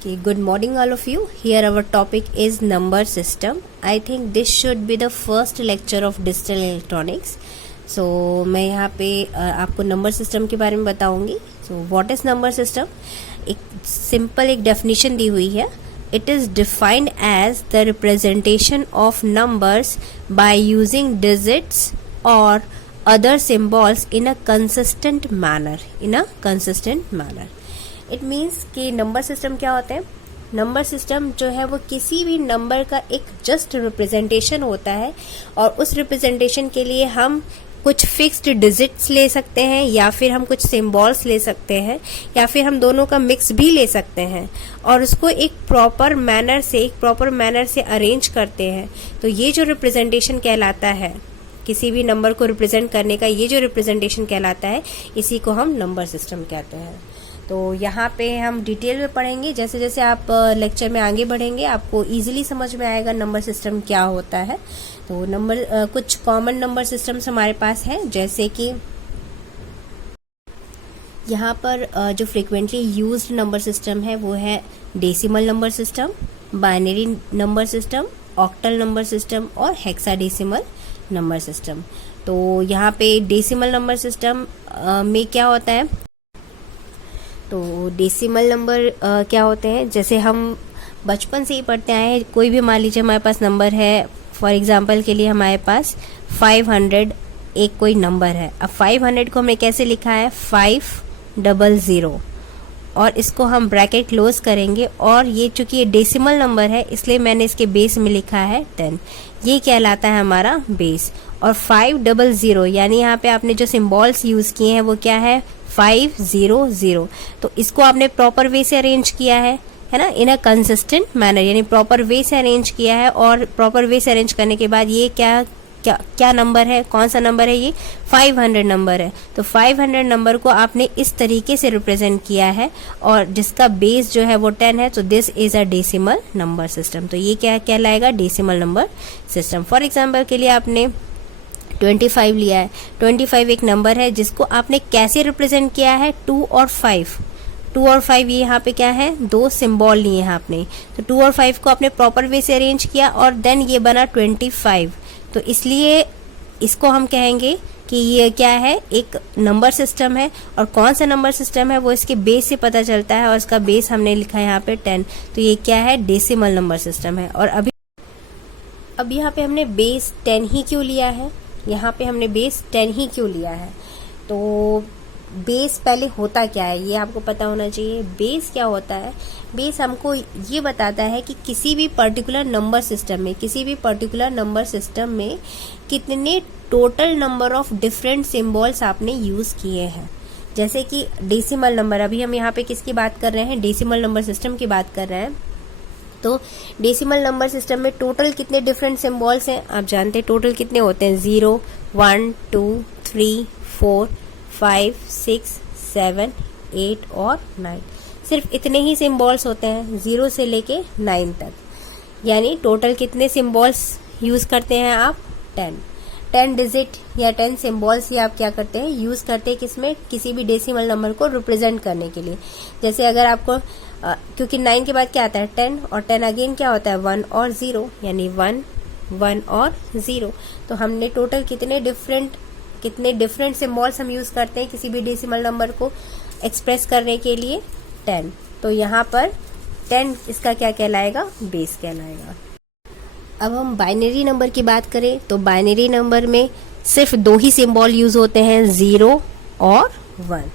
Okay, good morning all of you. Here our topic is number system. I think this should be the first lecture of digital electronics. So मैं यहाँ पे आपको number system के बारे में बताऊंगी. So what is number system? एक simple एक डेफिनेशन दी हुई है. It is defined as the representation of numbers by using digits or other symbols in a consistent manner. It means कि नंबर सिस्टम क्या होते हैं. नंबर सिस्टम जो है वो किसी भी नंबर का एक जस्ट रिप्रेजेंटेशन होता है और उस रिप्रेजेंटेशन के लिए हम कुछ फिक्स्ड डिजिट्स ले सकते हैं या फिर हम कुछ सिंबल्स ले सकते हैं या फिर हम दोनों का मिक्स भी ले सकते हैं और उसको एक प्रॉपर मैनर से अरेंज करते हैं. तो ये जो रिप्रेजेंटेशन कहलाता है, किसी भी नंबर को रिप्रेजेंट करने का ये जो रिप्रेजेंटेशन कहलाता है, इसी को हम नंबर सिस्टम कहते हैं. तो यहाँ पे हम डिटेल में पढ़ेंगे. जैसे जैसे आप लेक्चर में आगे बढ़ेंगे आपको इजीली समझ में आएगा नंबर सिस्टम क्या होता है. तो कुछ कॉमन नंबर सिस्टम्स हमारे पास हैं, जैसे कि यहाँ पर जो फ्रीक्वेंटली यूज्ड नंबर सिस्टम है वो है decimal number system, binary number system, octal number system और हेक्साडेसिमल नंबर सिस्टम. तो यहाँ पे डेसिमल नंबर सिस्टम में क्या होता है, तो डेसिमल नंबर क्या होते हैं, जैसे हम बचपन से ही पढ़ते आए हैं. कोई भी मान लीजिए हमारे पास नंबर है, फॉर एग्जांपल के लिए हमारे पास 500 एक कोई नंबर है. अब 500 को हमने कैसे लिखा है, 500 और इसको हम ब्रैकेट क्लोज करेंगे और ये चूंकि ये डेसिमल नंबर है इसलिए मैंने इसके बेस में लिखा है 10. ये कहलाता है हमारा बेस. और 500 यानी यहाँ पे आपने जो सिंबल्स यूज किए हैं वो क्या है, 500. तो इसको आपने प्रॉपर वे से अरेंज किया है ना, इन अ कंसिस्टेंट मैनर, यानी प्रॉपर वे से अरेंज किया है. और प्रॉपर वे से अरेंज करने के बाद ये क्या नंबर है, कौन सा नंबर है, ये 500 नंबर है. तो 500 नंबर को आपने इस तरीके से रिप्रेजेंट किया है और जिसका बेस जो है वो 10 है. तो this is a decimal number system. तो ये क्या कहलाएगा, decimal number system. For example के लिए आपने 25 लिया है. 25 एक नंबर है जिसको आपने कैसे रिप्रेजेंट किया है, 2 और 5 ये यहाँ पे क्या है, दो सिंबल लिए हैं आपने. तो 2 और 5 को आपने प्रॉपर वे से अरेंज किया और देन ये बना 25. तो इसलिए इसको हम कहेंगे कि ये क्या है, एक नंबर सिस्टम है. और कौन सा नंबर सिस्टम है वो इसके बेस से पता चलता है और इसका बेस हमने लिखा है यहाँ पे 10. तो ये क्या है, डेसिमल नंबर सिस्टम है. और अब यहाँ पे हमने बेस 10 ही क्यों लिया है, तो बेस पहले होता क्या है ये आपको पता होना चाहिए. बेस क्या होता है, बेस हमको ये बताता है कि किसी भी पर्टिकुलर नंबर सिस्टम में कितने total number of different symbols आपने यूज किए हैं. जैसे कि डेसिमल नंबर, अभी हम यहाँ पे किसकी बात कर रहे हैं, डेसिमल नंबर सिस्टम की बात कर रहे हैं. तो डेसिमल नंबर सिस्टम में टोटल कितने डिफरेंट सिंबल्स हैं, आप जानते हैं टोटल कितने होते हैं, 0, 1, 2, 3, 4, 5, 6, 7, 8 और 9. सिर्फ इतने ही सिंबल्स होते हैं 0 से लेके 9 तक. यानी टोटल कितने सिंबल्स यूज करते हैं आप, 10 डिजिट या 10 सिंबल्स ही आप क्या करते हैं, यूज करते हैं किसमें, किसी भी डेसिमल नंबर को रिप्रेजेंट करने के लिए. जैसे अगर आपको क्योंकि 9 के बाद क्या आता है, 10 और 10 अगेन क्या होता है, 1 और 0, यानी 1 और 0. तो हमने टोटल कितने डिफरेंट सिंबल्स हम यूज करते हैं किसी भी डेसिमल नंबर को एक्सप्रेस करने के लिए, 10. तो यहाँ पर 10 इसका क्या कहलाएगा, बेस कहलाएगा. अब हम बाइनरी नंबर की बात करें तो बाइनरी नंबर में सिर्फ 2 ही सिंबल यूज होते हैं, 0 और 1.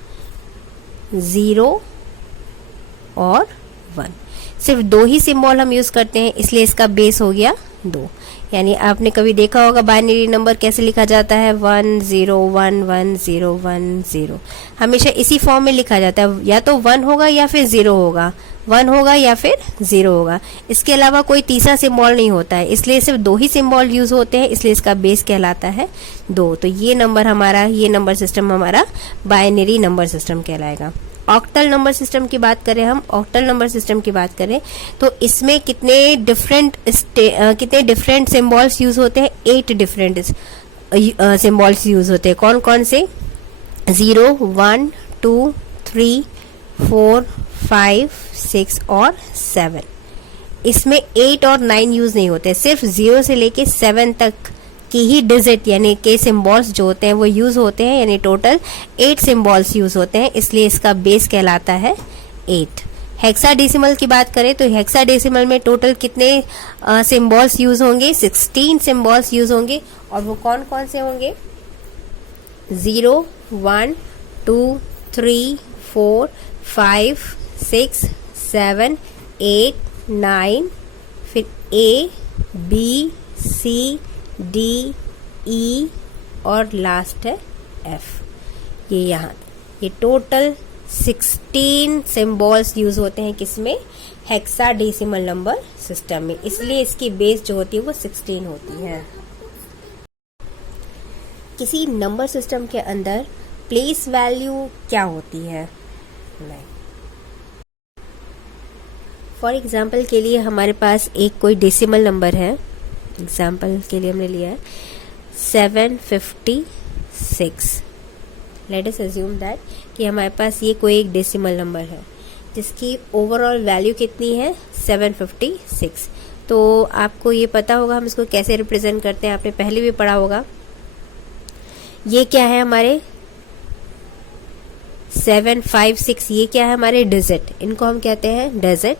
सिर्फ 2 ही सिंबल हम यूज करते हैं इसलिए इसका बेस हो गया 2. यानी आपने कभी देखा होगा बाइनरी नंबर कैसे लिखा जाता है, 1 0 1 1 0 1 0. हमेशा इसी फॉर्म में लिखा जाता है, या तो 1 होगा या फिर 0 होगा, 1 होगा या फिर 0 होगा. इसके अलावा कोई तीसरा सिंबल नहीं होता है, इसलिए सिर्फ 2 ही सिंबल यूज होते हैं, इसलिए इसका बेस कहलाता है 2. तो ये नंबर सिस्टम हमारा बाइनरी नंबर सिस्टम कहलाएगा. ऑक्टल नंबर सिस्टम की बात करें तो इसमें कितने डिफरेंट सिंबल्स यूज होते हैं, 8 डिफरेंट सिंबल्स यूज होते हैं. कौन कौन से, 0 1 2 3 4 5, 6 और 7। इसमें 8 और 9 यूज नहीं होते, सिर्फ 0 से लेके 7 तक की ही डिजिट यानी के सिंबल्स जो होते हैं वो यूज होते हैं, यानी टोटल 8 सिंबल्स यूज होते हैं, इसलिए इसका बेस कहलाता है 8। हेक्साडेसिमल की बात करें तो हेक्साडेसिमल में टोटल कितने सिंबल्स यूज होंगे? 16 सिंबल्स यूज होंगे। और वो कौन कौन से होंगे? 0, 1, 2, 3, 4, 5, 6, 7, 8, 9, फिर A, B, C, D, E और लास्ट है F। ये यहाँ ये टोटल 16 सिंबल्स यूज होते हैं किसमें? हेक्साडेसिमल नंबर सिस्टम में, इसलिए इसकी बेस जो होती है वो 16 होती है। किसी नंबर सिस्टम के अंदर प्लेस वैल्यू क्या होती है? फॉर एग्जाम्पल के लिए हमारे पास एक कोई डेसिमल नंबर है, एग्जाम्पल के लिए हमने लिया है 756। लेट अस अज्यूम दैट कि हमारे पास ये कोई एक डेसिमल नंबर है जिसकी ओवरऑल वैल्यू कितनी है? 756। तो आपको ये पता होगा हम इसको कैसे रिप्रेजेंट करते हैं, आपने पहले भी पढ़ा होगा। ये क्या है हमारे 756, ये क्या है हमारे डिजिट, इनको हम कहते हैं डिजिट,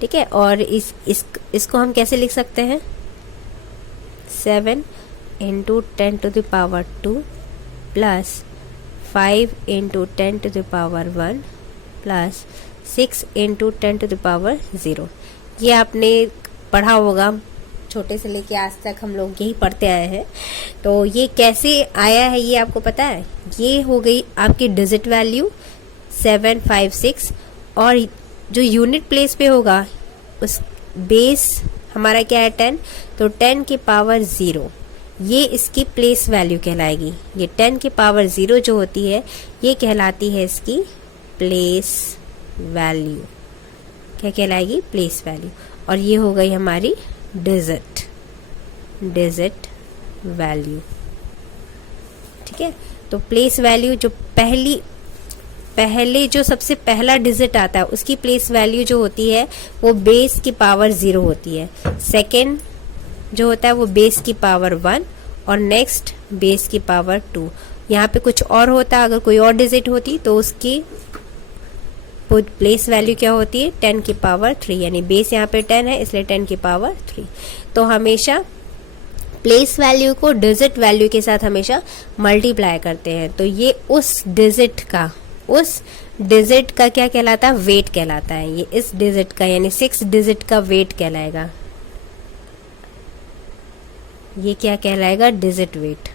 ठीक है। और इसको हम कैसे लिख सकते हैं? 7 × 10⁻² प्लस 5 × 10⁻1 प्लस 6 × 10⁻0। ये आपने पढ़ा होगा, छोटे से लेके आज तक हम लोग यही पढ़ते आए हैं। तो ये कैसे आया है ये आपको पता है? ये हो गई आपकी डिजिट वैल्यू 756, और जो यूनिट प्लेस पे होगा उस बेस हमारा क्या है 10, तो 10 की पावर 0 ये इसकी प्लेस वैल्यू कहलाएगी। ये 10 की पावर 0 जो होती है ये कहलाती है इसकी प्लेस वैल्यू। क्या कहलाएगी? Place value. और ये हो गई हमारी डिजिट वैल्यू, ठीक है। तो प्लेस वैल्यू जो पहले जो सबसे पहला डिजिट आता है उसकी प्लेस वैल्यू जो होती है वो बेस की पावर 0 होती है। सेकेंड जो होता है वो बेस की पावर 1 और नेक्स्ट बेस की पावर 2। यहाँ पे कुछ और होता, अगर कोई और डिजिट होती तो उसकी प्लेस वैल्यू क्या होती है? 10 की पावर 3, यानी बेस यहाँ पे 10 है इसलिए 10 की पावर 3। तो हमेशा प्लेस वैल्यू को डिजिट वैल्यू के साथ हमेशा मल्टीप्लाई करते हैं। तो ये उस डिजिट का क्या कहलाता है? वेट कहलाता है। ये इस डिजिट का यानी 6 डिजिट का वेट कहलाएगा। ये क्या कहलाएगा? Digit weight.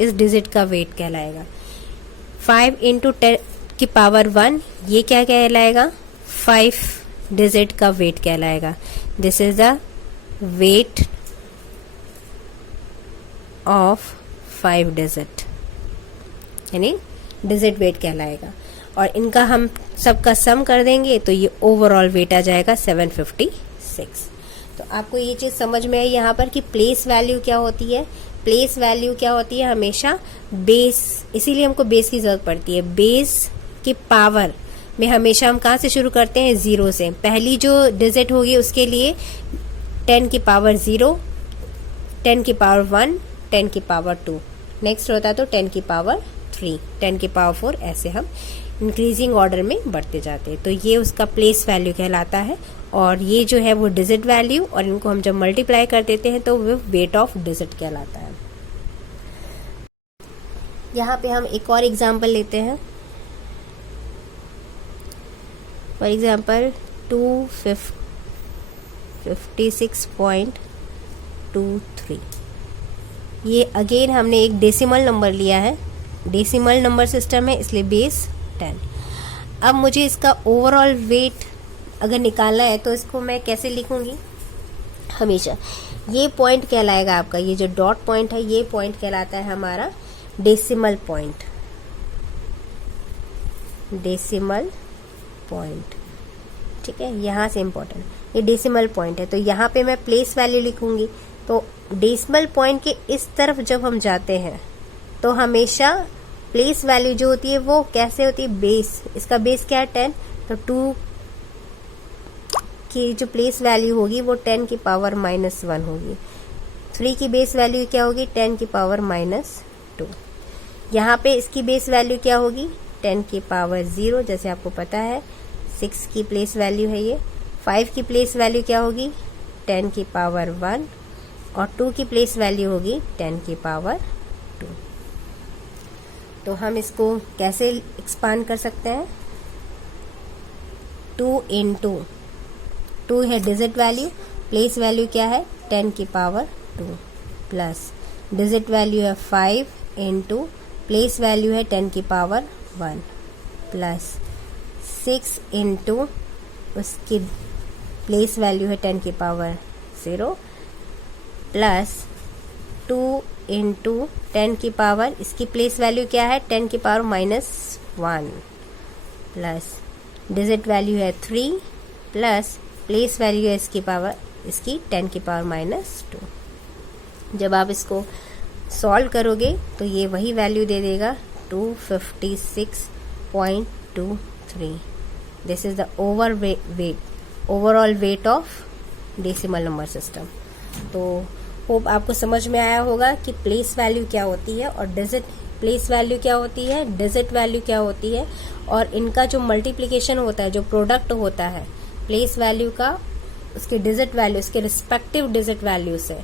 इस डिजिट का वेट कहलाएगा। 5 × 10 की पावर 1 ये क्या कहलाएगा? 5 डिजिट का वेट कहलाएगा। This is the weight of 5 digit, यानी डिजिट वेट कहलाएगा। और इनका हम सबका सम कर देंगे तो ये ओवरऑल वेट आ जाएगा 756। तो आपको ये चीज समझ में आई यहाँ पर कि प्लेस वैल्यू क्या होती है? प्लेस वैल्यू क्या होती है? हमेशा बेस, इसीलिए हमको बेस की जरूरत पड़ती है। बेस की पावर में हमेशा हम कहाँ से शुरू करते हैं? 0 से। पहली जो डिजिट होगी उसके लिए 10 की पावर 0, 10 की पावर 1, 10 की पावर 2, नेक्स्ट होता है तो 10 की पावर 3, 10 की पावर 4, ऐसे हम इंक्रीजिंग ऑर्डर में बढ़ते जाते हैं। तो ये उसका प्लेस वैल्यू कहलाता है। और ये जो है वो डिजिट वैल्यू, और इनको हम जब मल्टीप्लाई कर देते हैं तो वो वेट ऑफ डिजिट कहलाता है। यहाँ पे हम एक और एग्जांपल लेते हैं। For example 256.23। ये अगेन हमने एक डेसिमल नंबर लिया है, डेसिमल नंबर सिस्टम है इसलिए बेस 10। अब मुझे इसका ओवरऑल वेट अगर निकालना है तो इसको मैं कैसे लिखूंगी? हमेशा ये पॉइंट कहलाएगा आपका, ये जो डॉट पॉइंट है ये पॉइंट कहलाता है हमारा डेसिमल पॉइंट। डेसिमल पॉइंट, ठीक है, यहाँ से इम्पोर्टेंट, ये डेसिमल पॉइंट है। तो यहाँ पे मैं प्लेस वैल्यू लिखूंगी। तो डेसिमल पॉइंट के इस तरफ जब हम जाते हैं तो हमेशा प्लेस वैल्यू जो होती है वो कैसे होती है, बेस, इसका बेस क्या है 10, तो 2 की जो प्लेस वैल्यू होगी वो 10 की पावर -1 होगी। 3 की बेस वैल्यू क्या होगी 10 की पावर -2। यहाँ पे इसकी बेस वैल्यू क्या होगी 10 की पावर 0, जैसे आपको पता है 6 की प्लेस वैल्यू है ये। 5 की प्लेस वैल्यू क्या होगी 10 की पावर 1 और 2 की प्लेस वैल्यू होगी 10 की पावर 2। तो हम इसको कैसे एक्सपांड कर सकते हैं, 2 इंटू 2 है डिजिट वैल्यू, प्लेस वैल्यू क्या है 10 की पावर 2 प्लस डिजिट वैल्यू है 5 इंटू प्लेस वैल्यू है 10 की पावर 1 प्लस 6 इंटू उसकी प्लेस वैल्यू है 10 की पावर 0 प्लस 2 इंटू 10 की पावर, इसकी प्लेस वैल्यू क्या है 10 की पावर -1 प्लस डिजिट वैल्यू है 3 प्लस प्लेस वैल्यू है इसकी पावर, इसकी 10 की पावर -2। जब आप इसको सॉल्व करोगे तो ये वही वैल्यू दे देगा 256.23। This is the overall weight of decimal number system. तो होप आपको समझ में आया होगा कि प्लेस वैल्यू क्या होती है और प्लेस वैल्यू क्या होती है, डिजिट वैल्यू क्या होती है, और इनका जो मल्टीप्लिकेशन होता है, जो प्रोडक्ट होता है प्लेस वैल्यू का उसके डिजिट वैल्यू, उसके रिस्पेक्टिव डिजिट वैल्यू से,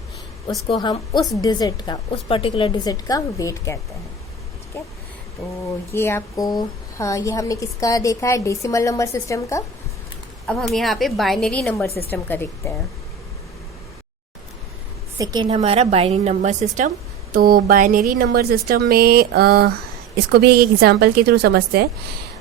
उसको हम उस डिजिट का, उस पर्टिकुलर डिजिट का वेट कहते हैं। ठीक है, तो ये आपको, हाँ, ये हमने किसका देखा है, डेसिमल नंबर सिस्टम का। अब हम यहाँ पे बाइनरी नंबर सिस्टम का देखते हैं। सेकेंड हमारा बाइनरी नंबर सिस्टम। तो बाइनरी नंबर सिस्टम में इसको भी एक एग्जाम्पल के थ्रू समझते हैं।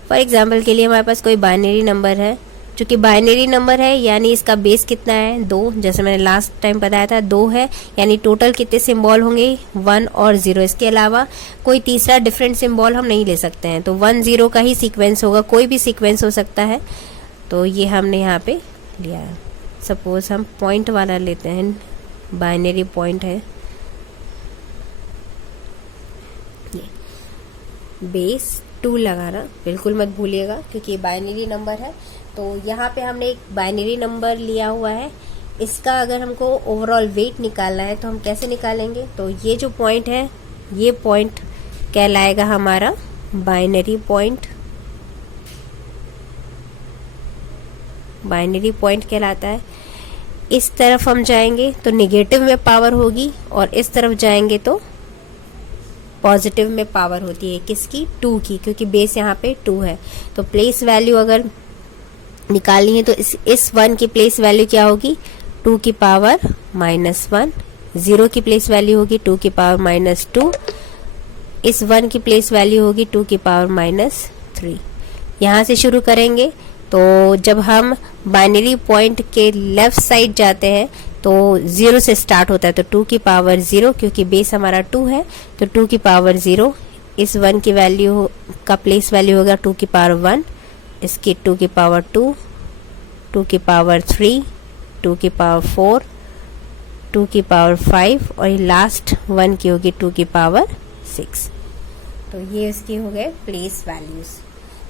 फॉर एग्जाम्पल के लिए हमारे पास कोई बाइनरी नंबर है, जो कि बाइनरी नंबर है, यानी इसका बेस कितना है 2, जैसे मैंने लास्ट टाइम बताया था 2 है, यानी टोटल कितने सिंबल होंगे 1 और 0। इसके अलावा कोई तीसरा डिफरेंट सिंबल हम नहीं ले सकते हैं, तो 1 0 का ही सीक्वेंस होगा, कोई भी सीक्वेंस हो सकता है। तो ये हमने यहाँ पे लिया है। सपोज हम पॉइंट वाला लेते हैं, बाइनरी पॉइंट है ये, बेस 2 लगाना बिल्कुल मत भूलिएगा क्योंकि बाइनरी नंबर है। तो यहाँ पे हमने एक बाइनरी नंबर लिया हुआ है, इसका अगर हमको ओवरऑल वेट निकालना है तो हम कैसे निकालेंगे, तो ये जो पॉइंट है ये पॉइंट कहलाएगा हमारा बाइनरी पॉइंट, बाइनरी पॉइंट कहलाता है। इस तरफ हम जाएंगे तो नेगेटिव में पावर होगी और इस तरफ जाएंगे तो पॉजिटिव में पावर होती है, किसकी 2 की, क्योंकि बेस यहाँ पे 2 है। तो प्लेस वैल्यू अगर निकालनी है तो इस 1 की प्लेस वैल्यू क्या होगी 2 की पावर -1, 0 की प्लेस वैल्यू होगी 2 की पावर -2, इस 1 की प्लेस वैल्यू होगी 2 की पावर -3। यहाँ से शुरू करेंगे तो जब हम बाइनरी पॉइंट के लेफ्ट साइड जाते हैं तो 0 से स्टार्ट होता है, तो 2 की पावर 0, क्योंकि बेस हमारा 2 है तो 2 की पावर 0, इस 1 की वैल्यू का प्लेस वैल्यू होगा 2 की पावर 1, इसकी 2 की पावर 2, 2 की पावर 3, 2 की पावर 4, 2 की पावर 5 और लास्ट 1 की होगी 2 की पावर 6। तो ये इसके हो गए प्लेस वैल्यूज।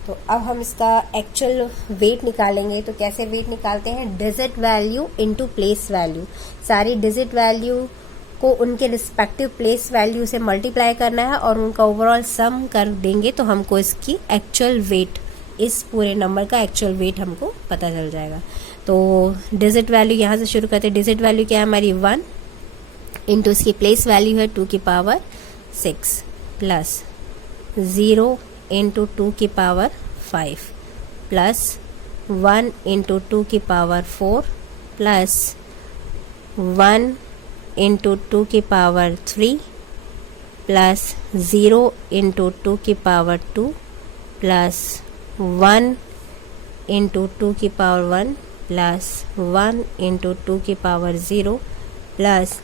तो अब हम इसका एक्चुअल वेट निकालेंगे। तो कैसे वेट निकालते हैं, digit value into place value. सारी डिजिट वैल्यू को उनके रिस्पेक्टिव प्लेस वैल्यू से मल्टीप्लाई करना है और उनका ओवरऑल सम कर देंगे तो हमको इसकी एक्चुअल वेट, इस पूरे नंबर का एक्चुअल वेट हमको पता चल जाएगा। तो डिजिट वैल्यू यहाँ से शुरू करते हैं। डिजिट वैल्यू क्या है हमारी 1 इंटू इसकी प्लेस वैल्यू है 2 की पावर 6 प्लस 0 इंटू 2 की पावर 5 प्लस 1 इंटू 2 की पावर 4 प्लस 1 इंटू 2 की पावर 3 प्लस 0 इंटू 2 की पावर 2 प्लस 1 इंटू 2 की पावर 1 प्लस 1 इंटू 2 की पावर 0 प्लस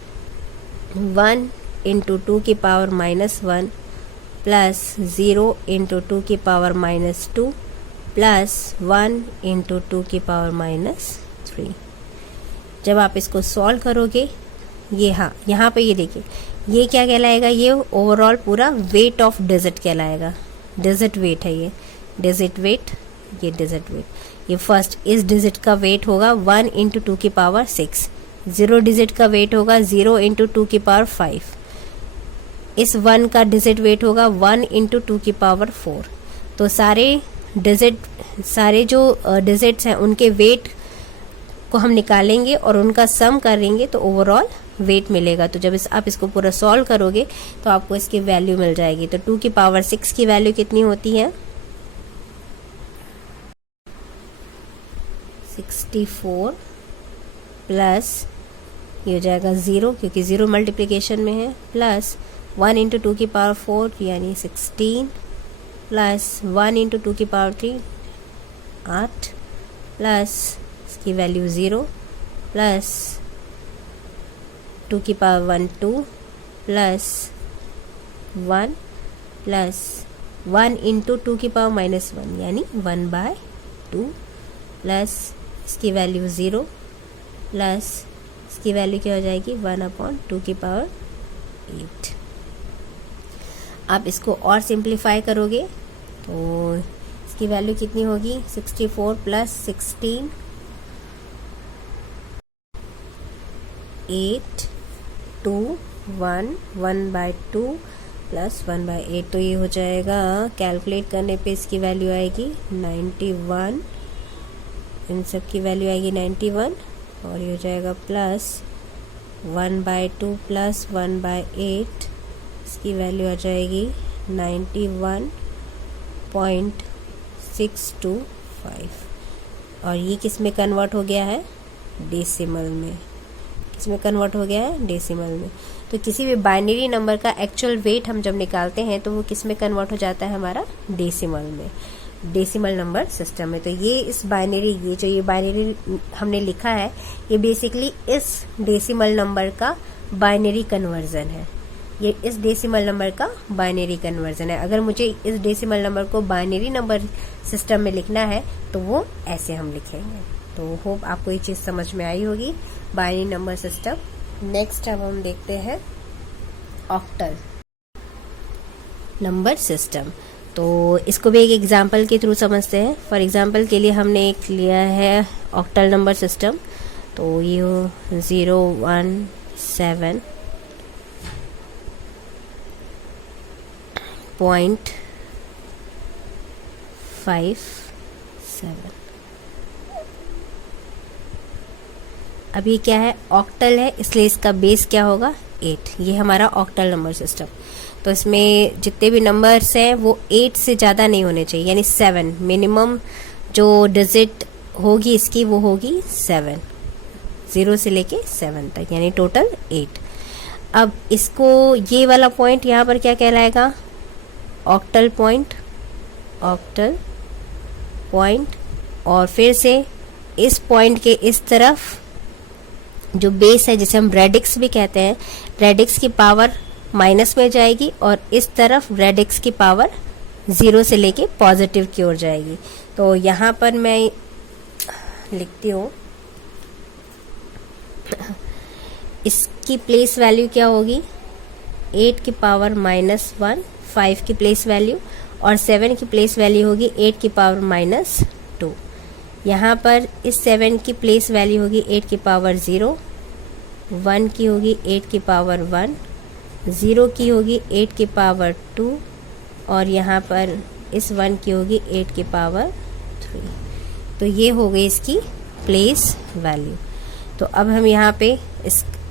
1 इंटू 2 की पावर -1 प्लस 0 इंटू 2 की पावर -2 प्लस 1 इंटू 2 की पावर -3। जब आप इसको सॉल्व करोगे, ये, हाँ, यहाँ पे ये देखिए, ये क्या कहलाएगा, ये ओवरऑल पूरा वेट ऑफ डिजिट कहलाएगा। डिजिट वेट है ये, डिजिट वेट, ये डिजिट वेट। ये फर्स्ट इस डिजिट का वेट होगा 1 इंटू 2 की पावर 6, 0 डिजिट का वेट होगा 0 इंटू 2 की पावर 5, इस 1 का डिजिट वेट होगा 1 इंटू 2 की पावर 4। तो सारे जो डिजिट्स हैं उनके वेट को हम निकालेंगे और उनका सम करेंगे तो ओवरऑल वेट मिलेगा। तो जब आप इसको पूरा सॉल्व करोगे तो आपको इसकी वैल्यू मिल जाएगी। तो 2 की पावर 6 की वैल्यू कितनी होती है, 64 प्लस ये हो जाएगा 0 क्योंकि 0 मल्टीप्लिकेशन में है, प्लस 1 इंटू 2 की पावर 4 यानी 16, प्लस 1 इंटू 2 की पावर 3 8, प्लस इसकी वैल्यू 0, प्लस 2 की पावर 1 2, प्लस 1, प्लस 1 इंटू 2 की पावर -1 यानी 1/2, प्लस इसकी वैल्यू 0, प्लस इसकी वैल्यू क्या हो जाएगी 1/2 की पावर 8। आप इसको और सिंप्लीफाई करोगे तो इसकी वैल्यू कितनी होगी, 64 प्लस 16 8 2 1 1/2 प्लस 1/8। तो ये हो जाएगा, कैलकुलेट करने पे इसकी वैल्यू आएगी 91, इन सब की वैल्यू आएगी 91, और ये हो जाएगा प्लस 1/2 प्लस 1/8, इसकी वैल्यू आ जाएगी 91.625। और ये किस में कन्वर्ट हो गया है, डेसिमल में। किस में कन्वर्ट हो गया है, डेसिमल में। तो किसी भी बाइनरी नंबर का एक्चुअल वेट हम जब निकालते हैं तो वो किस में कन्वर्ट हो जाता है, हमारा डेसिमल में, डेसिमल नंबर सिस्टम में। तो ये इस बाइनरी, ये जो ये बाइनरी हमने लिखा है ये बेसिकली इस डेसिमल नंबर का बाइनरी कन्वर्जन है। ये इस डेसिमल नंबर का बाइनरी कन्वर्जन है। अगर मुझे इस डेसिमल नंबर को बाइनरी नंबर सिस्टम में लिखना है तो वो ऐसे हम लिखेंगे। तो होप आपको ये चीज़ समझ में आई होगी, बाइनरी नंबर सिस्टम। नेक्स्ट अब हम देखते हैं ऑक्टल नंबर सिस्टम। तो इसको भी एक एग्जाम्पल के थ्रू समझते हैं। फॉर एग्जाम्पल के लिए हमने एक लिया है ऑक्टल नंबर सिस्टम। तो ये 0 1 7 .57। अब ये क्या है, ऑक्टल है, इसलिए इसका बेस क्या होगा 8। ये हमारा ऑक्टल नंबर सिस्टम। तो इसमें जितने भी नंबर्स हैं वो 8 से ज़्यादा नहीं होने चाहिए, यानी 7 मिनिमम जो डिजिट होगी इसकी वो होगी 7, 0 से लेके 7 तक, यानी टोटल 8। अब इसको ये वाला पॉइंट यहाँ पर क्या कहलाएगा, ऑक्टल पॉइंट, ऑक्टल पॉइंट। और फिर से इस पॉइंट के इस तरफ जो बेस है जिसे हम रेडिक्स भी कहते हैं, रेडिक्स की पावर माइनस में जाएगी और इस तरफ रेडिक्स की पावर 0 से लेके पॉजिटिव की ओर जाएगी। तो यहाँ पर मैं लिखती हूँ, इसकी प्लेस वैल्यू क्या होगी, 8 की पावर -1, 5 की प्लेस वैल्यू, और 7 की प्लेस वैल्यू होगी 8 की पावर -2। यहाँ पर इस 7 की प्लेस वैल्यू होगी 8 की पावर 0, 1 की होगी 8 की पावर 1, 0 की होगी 8 की पावर 2, और यहाँ पर इस 1 की होगी 8 की पावर 3। तो ये हो गई इसकी प्लेस वैल्यू। तो अब हम यहाँ पे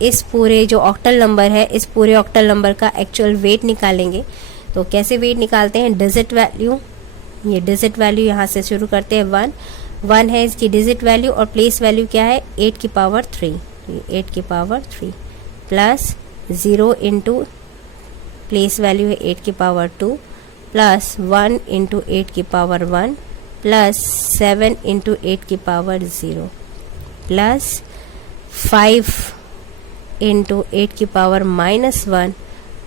इस पूरे जो ऑक्टल नंबर है, इस पूरे ऑक्टल नंबर का एक्चुअल वेट निकालेंगे। तो कैसे वेट निकालते हैं, डिजिट वैल्यू, ये डिजिट वैल्यू यहाँ से शुरू करते हैं, 1 है इसकी डिजिट वैल्यू, और प्लेस वैल्यू क्या है 8 की पावर 3, 8 की power 3, plus 0 into place value है 8 की पावर 2, प्लस 1 इंटू 8 की पावर 1, प्लस 7 इंटू 8 की पावर 0, प्लस 5 इंटू 8 की पावर -1,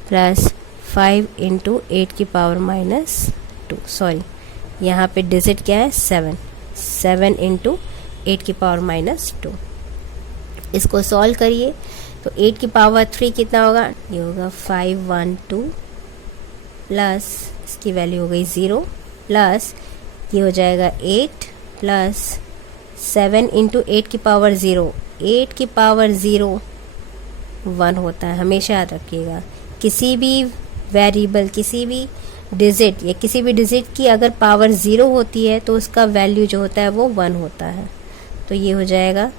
प्लस 5 इंटू 8 की पावर -2। सॉरी, यहाँ पे डिजिट क्या है 7 इंटू 8 की पावर -2। इसको सॉल्व करिए तो 8 की पावर 3 कितना होगा, ये होगा 512 प्लस इसकी वैल्यू हो गई 0 प्लस ये हो जाएगा 8 प्लस 7 इंटू 8 की पावर 0, 8 की पावर 0 1 होता है, हमेशा याद रखिएगा। किसी भी वेरिएबल, किसी भी डिजिट या किसी भी डिजिट की अगर पावर 0 होती है तो उसका वैल्यू जो होता है वो 1 होता है। तो ये हो जाएगा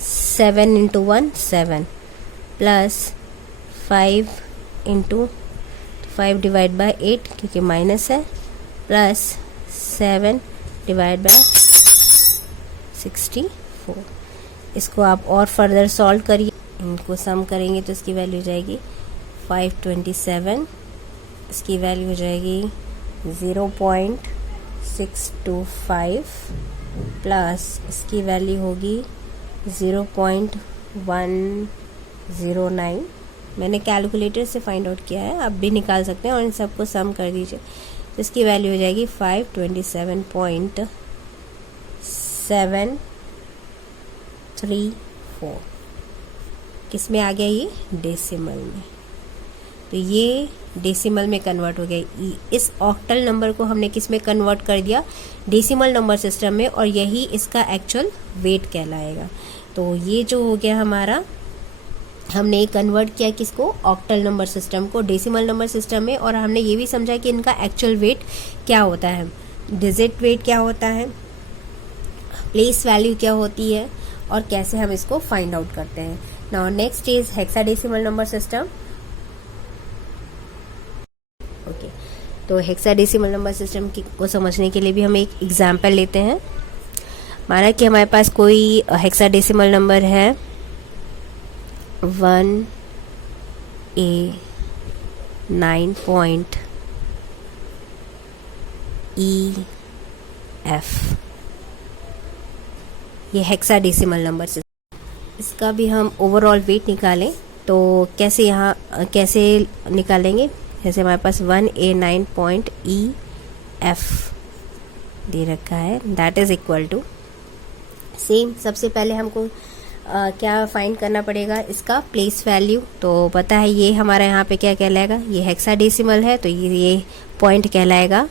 7 into 1 7 plus 5 into 5 divide by 8 क्योंकि माइनस है, प्लस 7 डिवाइड बाय 64। इसको आप और फर्दर सॉल्व करिए, इनको सम करेंगे तो इसकी वैल्यू हो जाएगी 527, इसकी वैल्यू हो जाएगी 0.625 प्लस इसकी वैल्यू होगी 0.109। मैंने कैलकुलेटर से फाइंड आउट किया है, आप भी निकाल सकते हैं और इन सबको सम कर दीजिए तो इसकी वैल्यू हो जाएगी 527.734। किस में आ गया, ये डेसिमल में। तो ये डेसिमल में कन्वर्ट हो गया। इस ऑक्टल नंबर को हमने किस में कन्वर्ट कर दिया, डेसिमल नंबर सिस्टम में, और यही इसका एक्चुअल वेट कहलाएगा। तो ये जो हो गया हमारा, हमने कन्वर्ट किया किसको, ऑक्टल नंबर सिस्टम को डेसिमल नंबर सिस्टम में, और हमने ये भी समझा कि इनका एक्चुअल वेट क्या होता है, डिजिट वेट क्या होता है, प्लेस वैल्यू क्या होती है, और कैसे हम इसको फाइंड आउट करते हैं। Now next is hexadecimal number system. Okay, तो हेक्साडेसिमल नंबर सिस्टम को समझने के लिए भी हम एक एग्जाम्पल लेते हैं। माना कि हमारे पास कोई हेक्साडेसिमल नंबर है 1A9.EF, ये हेक्साडेसिमल नंबर सिस्टम। इसका भी हम ओवरऑल वेट निकालें तो कैसे निकालेंगे, जैसे हमारे पास 1A9.EF दे रखा है, that is equal to same. सबसे पहले हमको क्या फाइंड करना पड़ेगा, इसका प्लेस वैल्यू। तो पता है ये हमारा यहाँ पे क्या कहलाएगा, ये हेक्साडेसिमल है तो ये पॉइंट कहलाएगा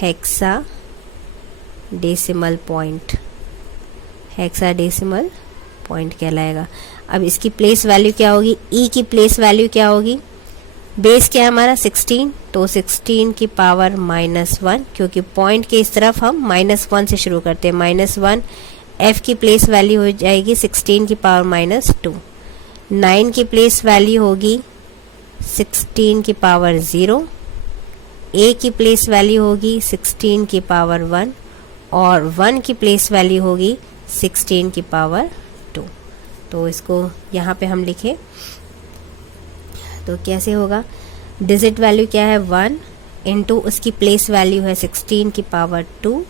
हेक्साडेसिमल पॉइंट, हेक्साडेसिमल पॉइंट कहलाएगा। अब इसकी प्लेस वैल्यू क्या होगी, ई की प्लेस वैल्यू क्या होगी, बेस क्या है हमारा 16, तो 16 की पावर -1, क्योंकि पॉइंट के इस तरफ हम -1 से शुरू करते हैं, -1। एफ की प्लेस वैल्यू हो जाएगी 16 की पावर -2। 9 की प्लेस वैल्यू होगी 16 की पावर 0। ए की प्लेस वैल्यू होगी 16 की पावर 1, और 1 की प्लेस वैल्यू होगी 16 की पावर 2। तो इसको यहाँ पे हम लिखें तो कैसे होगा, डिजिट वैल्यू क्या है 1 इंटू उसकी प्लेस वैल्यू है 16 की पावर 2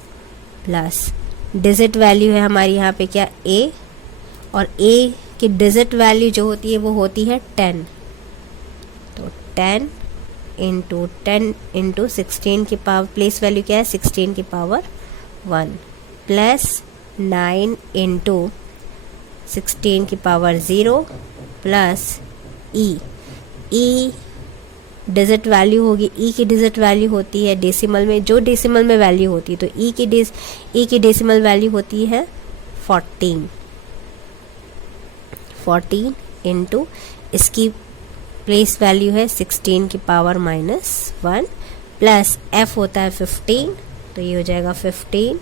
प्लस डिजिट वैल्यू है हमारी यहाँ पे क्या a, और a की डिजिट वैल्यू जो होती है वो होती है 10। तो 10 इंटू 16 की पावर, प्लेस वैल्यू क्या है 16 की पावर 1 प्लस 9 इंटू 16 की पावर 0 प्लस ई डिजिट वैल्यू होगी, ई की डिजिट वैल्यू होती है डेसिमल में, जो डेसिमल में वैल्यू होती है, तो ई की डेसिमल वैल्यू होती है 14 इंटू इसकी प्लेस वैल्यू है 16 की पावर -1 प्लस एफ होता है 15, तो ये हो जाएगा 15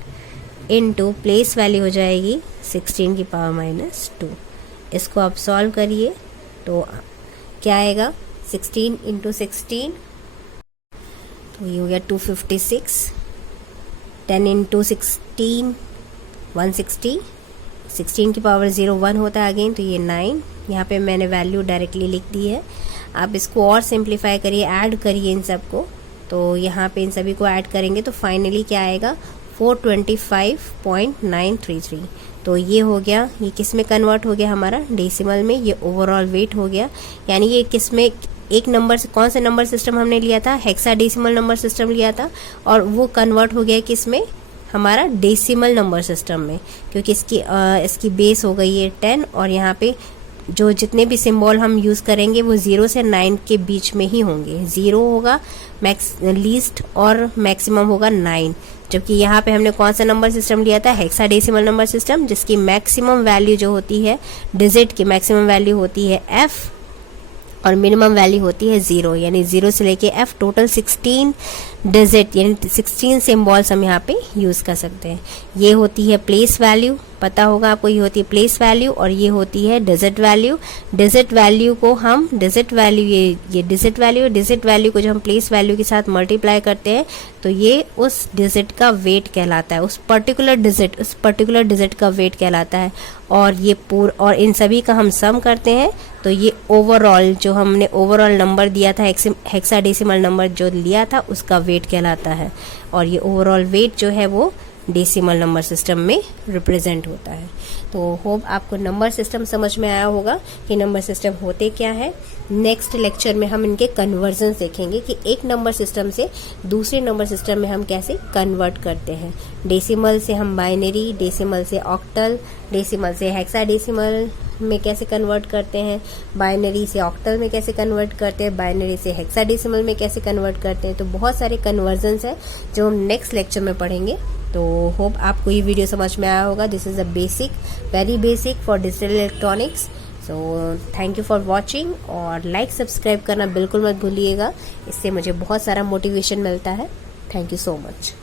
इंटू प्लेस वैल्यू हो जाएगी 16 की पावर -2। इसको आप सॉल्व करिए तो क्या आएगा, 16 इंटू 16 तो ये हो गया 256, 10 इंटू 16 160, 16 की पावर 0 1 होता है अगेन, तो ये 9। यहाँ पे मैंने वैल्यू डायरेक्टली लिख दी है। आप इसको और सिंप्लीफाई करिए, ऐड करिए इन सबको, तो यहाँ पे इन सभी को ऐड करेंगे तो फाइनली क्या आएगा 425.933। तो ये हो गया, ये किस में कन्वर्ट हो गया हमारा, डेसिमल में। ये ओवरऑल वेट हो गया, यानी ये किस में, एक नंबर से कौन सा नंबर सिस्टम हमने लिया था, हेक्साडेसिमल नंबर सिस्टम लिया था, और वो कन्वर्ट हो गया किस में, हमारा डेसिमल नंबर सिस्टम में, क्योंकि इसकी बेस हो गई है 10 और यहाँ पे जो जितने भी सिंबल हम यूज़ करेंगे वो 0 से 9 के बीच में ही होंगे। 0 होगा लीस्ट और मैक्सिमम होगा 9, जबकि यहाँ पे हमने कौन सा नंबर सिस्टम लिया था, हेक्साडेसिमल नंबर सिस्टम, जिसकी मैक्सिमम वैल्यू जो होती है, डिजिट की मैक्सिमम वैल्यू होती है f और मिनिमम वैल्यू होती है 0, यानी 0 से लेके f टोटल 16 डिजिट यानी 16 सिम्बॉल्स हम यहाँ पे यूज़ कर सकते हैं। ये होती है प्लेस वैल्यू, पता होगा आपको, ये होती है प्लेस वैल्यू और ये होती है डिजिट वैल्यू। डिजिट वैल्यू को हम डिजिट वैल्यू को जब हम प्लेस वैल्यू के साथ मल्टीप्लाई करते हैं तो ये उस डिजिट का वेट कहलाता है, उस पर्टिकुलर डिजिट का वेट कहलाता है। और इन सभी का हम सम करते हैं तो ये ओवरऑल जो हमने ओवरऑल नंबर दिया था, हेक्साडेसिमल नंबर जो लिया था, उसका वेट कहलाता है। और ये ओवरऑल वेट जो है वो डेसिमल नंबर सिस्टम में रिप्रेजेंट होता है। तो होप आपको नंबर सिस्टम समझ में आया होगा कि नंबर सिस्टम होते क्या है। नेक्स्ट लेक्चर में हम इनके कन्वर्जन देखेंगे कि एक नंबर सिस्टम से दूसरे नंबर सिस्टम में हम कैसे कन्वर्ट करते हैं। डेसिमल से हम बाइनरी, डेसिमल से ऑक्टल, डेसिमल से हेक्साडेसिमल में कैसे कन्वर्ट करते हैं, बाइनरी से ऑक्टल में कैसे कन्वर्ट करते हैं, बाइनरी से हेक्साडेसिमल में कैसे कन्वर्ट करते हैं। तो बहुत सारे कन्वर्जन्स हैं जो हम नेक्स्ट लेक्चर में पढ़ेंगे। तो होप आपको ये वीडियो समझ में आया होगा। This is a basic, very basic for digital electronics. So thank you for watching और लाइक सब्सक्राइब करना बिल्कुल मत भूलिएगा, इससे मुझे बहुत सारा मोटिवेशन मिलता है। Thank you so much.